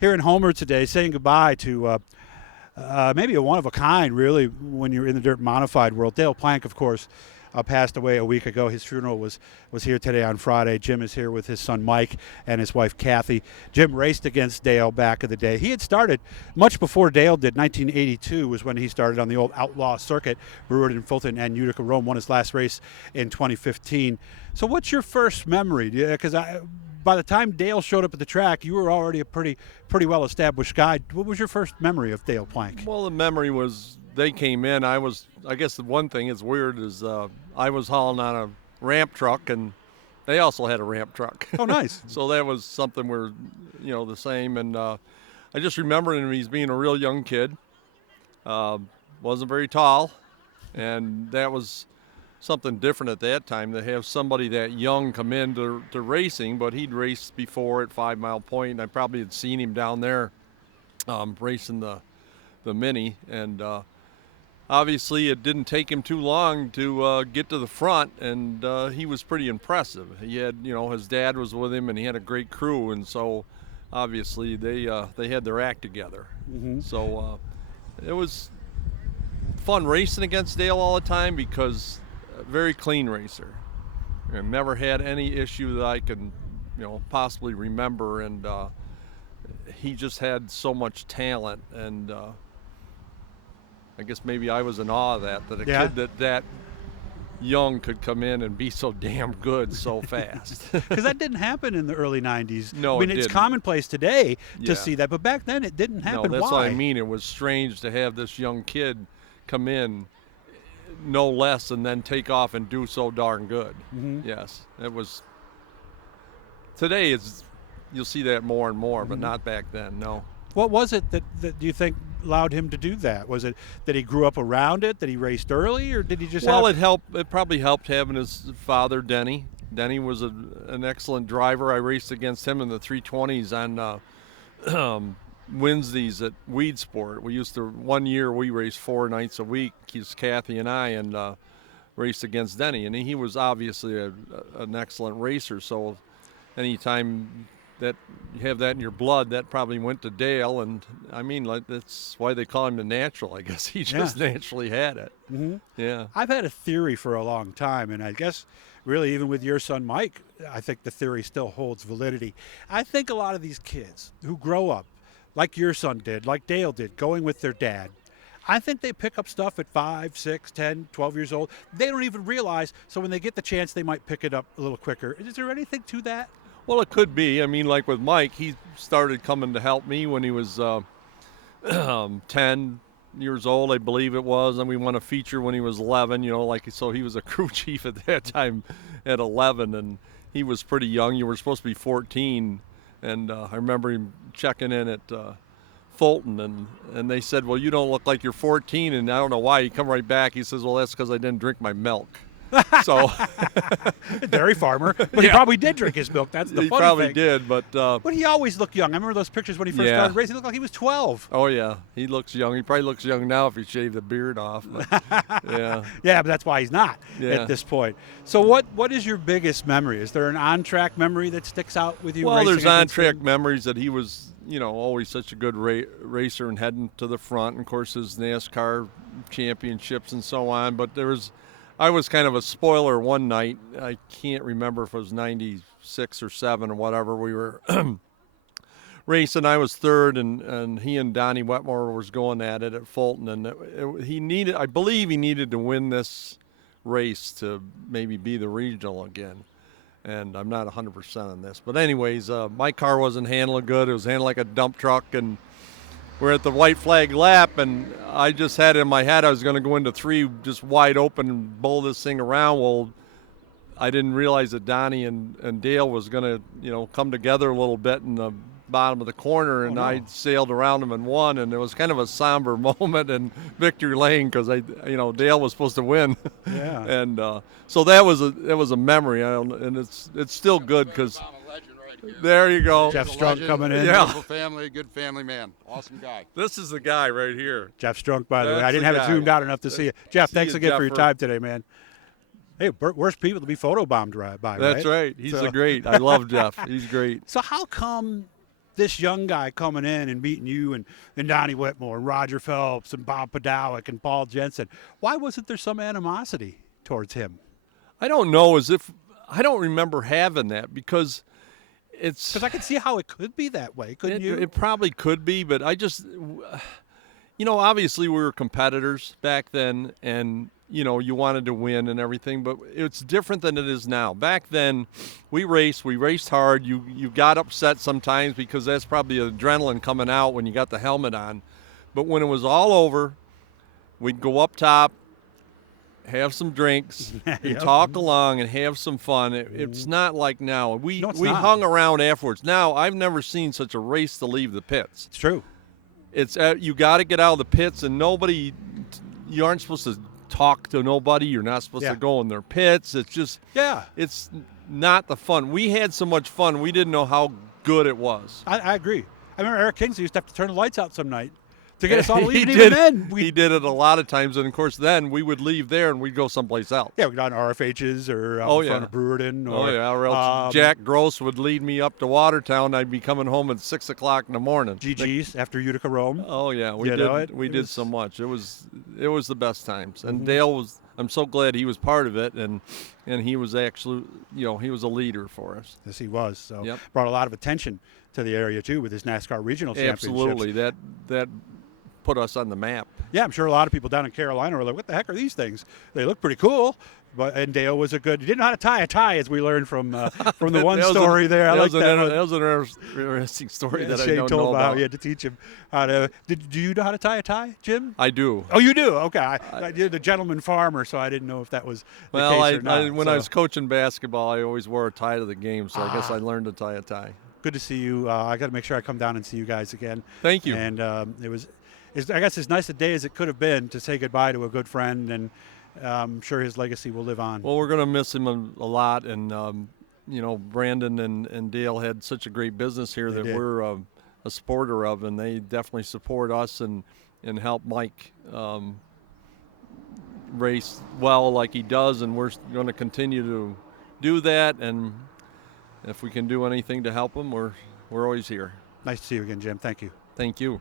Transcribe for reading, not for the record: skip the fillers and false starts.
here in Homer today, saying goodbye to maybe a one-of-a-kind, really, when you're in the dirt modified world. Dale Planck, of course, passed away a week ago. His funeral was here today on Friday. Jim is here with his son Mike and his wife Kathy. Jim raced against Dale back in the day. He had started much before Dale did. 1982 was when he started on the old Outlaw Circuit, brewed in Fulton and Utica, Rome. Won his last race in 2015. So what's your first memory? Because by the time Dale showed up at the track, you were already a pretty well-established guy. What was your first memory of Dale Planck? Well, the memory was they came in. I guess the one thing that's weird is I was hauling on a ramp truck, and they also had a ramp truck. Oh, nice. So that was something we're, the same. And I just remember him as being a real young kid. Wasn't very tall, and that was something different at that time to have somebody that young come into racing. But he'd raced before at 5 Mile Point, and I probably had seen him down there racing the Mini, and obviously it didn't take him too long to get to the front, and he was pretty impressive. He had, his dad was with him, and he had a great crew, and so obviously they had their act together. Mm-hmm. So it was fun racing against Dale all the time because a very clean racer, and never had any issue that I can, possibly remember, and he just had so much talent, and I guess maybe I was in awe of that a kid that young could come in and be so damn good so fast. Because that didn't happen in the early 90s. No, I mean, it it's didn't. Commonplace today to Yeah. see that, but back then it didn't happen. No, that's Why? what I mean. It was strange to have this young kid come in no less and then take off and do so darn good. Mm-hmm. Yes, it was. Today you'll see that more and more, but not back then, no. What was it that do you think allowed him to do that? Was it that he grew up around it, that he raced early, or did he just Well, have... it probably helped having his father, Denny. Denny was an excellent driver. I raced against him in the 320s on Wednesdays at Weed Sport. One year we raced 4 nights a week, Kathy and I, and raced against Denny. And he was obviously an excellent racer, so anytime that you have that in your blood, that probably went to Dale, and I mean, that's why they call him the natural. I guess he just naturally had it. Mm-hmm. Yeah. I've had a theory for a long time, and I guess really even with your son Mike, I think the theory still holds validity. I think a lot of these kids who grow up, like your son did, like Dale did, going with their dad, I think they pick up stuff at 5, 6, 10, 12 years old. They don't even realize, so when they get the chance, they might pick it up a little quicker. Is there anything to that? Well, it could be. I mean, like with Mike, he started coming to help me when he was 10 years old, I believe it was, and we won a feature when he was 11, so he was a crew chief at that time at 11, and he was pretty young. You were supposed to be 14, and I remember him checking in at Fulton, and they said, well, you don't look like you're 14, and I don't know why. He come right back. He says, well, that's because I didn't drink my milk. So dairy farmer, but he probably did drink his milk. That's the funny thing. He probably did, but he always looked young. I remember those pictures when he first started racing. He looked like he was 12. Oh yeah, he looks young. He probably looks young now if he shaved the beard off. But, yeah. Yeah, but that's why he's not at this point. So what is your biggest memory? Is there an on-track memory that sticks out with you? Well, racing there's against on-track him? memories that he was, always such a good racer and heading to the front. And of course, his NASCAR championships and so on. But I was kind of a spoiler one night. I can't remember if it was 96 or 7 or whatever. We were racing. I was third, and he and Donnie Wetmore was going at it at Fulton. And I believe he needed to win this race to maybe be the regional again. And I'm not 100% on this. But anyways, my car wasn't handling good. It was handling like a dump truck, and we're at the white flag lap, and I just had it in my head I was going to go into 3 just wide open and bowl this thing around. Well, I didn't realize that Donnie and Dale was going to, come together a little bit in the bottom of the corner, and I sailed around him and won, and it was kind of a somber moment in victory lane because Dale was supposed to win. Yeah. And so that was a memory, and it's still good because. There you go. Jeff Strunk coming in. Yeah. Beautiful family, good family man. Awesome guy. This is the guy right here. Jeff Strunk, by the way. That's I didn't the have it guy. zoomed out enough to see it. Jeff, thanks you, again for your Jeffer. time today, man. Hey, worst people to be photobombed by, That's right. He's So- great. I love Jeff. He's great. So how come this young guy coming in and beating you and Donnie Whitmore and Roger Phelps and Bob Podowick and Paul Jensen. Why wasn't there some animosity towards him? I don't know, I don't remember having that because Because I can see how it could be that way, couldn't you? It probably could be, but I just, obviously we were competitors back then, and you wanted to win and everything, but it's different than it is now. Back then, we raced hard. You got upset sometimes because that's probably adrenaline coming out when you got the helmet on. But when it was all over, we'd go up top, have some drinks, and talk along and have some fun. It's not like now. We hung around afterwards. Now, I've never seen such a race to leave the pits. It's true. It's you got to get out of the pits, and you aren't supposed to talk to nobody. You're not supposed to go in their pits. It's just, it's not the fun. We had so much fun, we didn't know how good it was. I agree. I remember Eric Kingsley used to have to turn the lights out some night to get us all leaving. Even then, he did it a lot of times, and of course, then we would leave there and we'd go someplace else. Yeah, we'd go on RFHs or in front of Brewerton. Or else Jack Gross would lead me up to Watertown. I'd be coming home at 6 o'clock in the morning. GG's after Utica Rome. Oh yeah, we did so much. It was the best times, and Dale was. I'm so glad he was part of it, and he was actually, he was a leader for us. Yes, he was. So brought a lot of attention to the area too with his NASCAR regional championships. Absolutely, that put us on the map. Yeah, I'm sure a lot of people down in Carolina were like, "What the heck are these things? They look pretty cool." And Dale was he didn't know how to tie a tie, as we learned from the one story there. That was an interesting story that I don't told know about. How you had to teach him how to. Do you know how to tie a tie, Jim? I do. Oh, you do? Okay. I did the gentleman farmer, so I didn't know if that was the case or not. When I was coaching basketball, I always wore a tie to the game, so I guess I learned to tie a tie. Good to see you. I got to make sure I come down and see you guys again. Thank you. And I guess as nice a day as it could have been to say goodbye to a good friend, and I'm sure his legacy will live on. Well, we're going to miss him a lot, and Brandon and Dale had such a great business here that we're a supporter of, and they definitely support us and help Mike race well like he does, and we're going to continue to do that, and if we can do anything to help him, we're always here. Nice to see you again, Jim. Thank you. Thank you.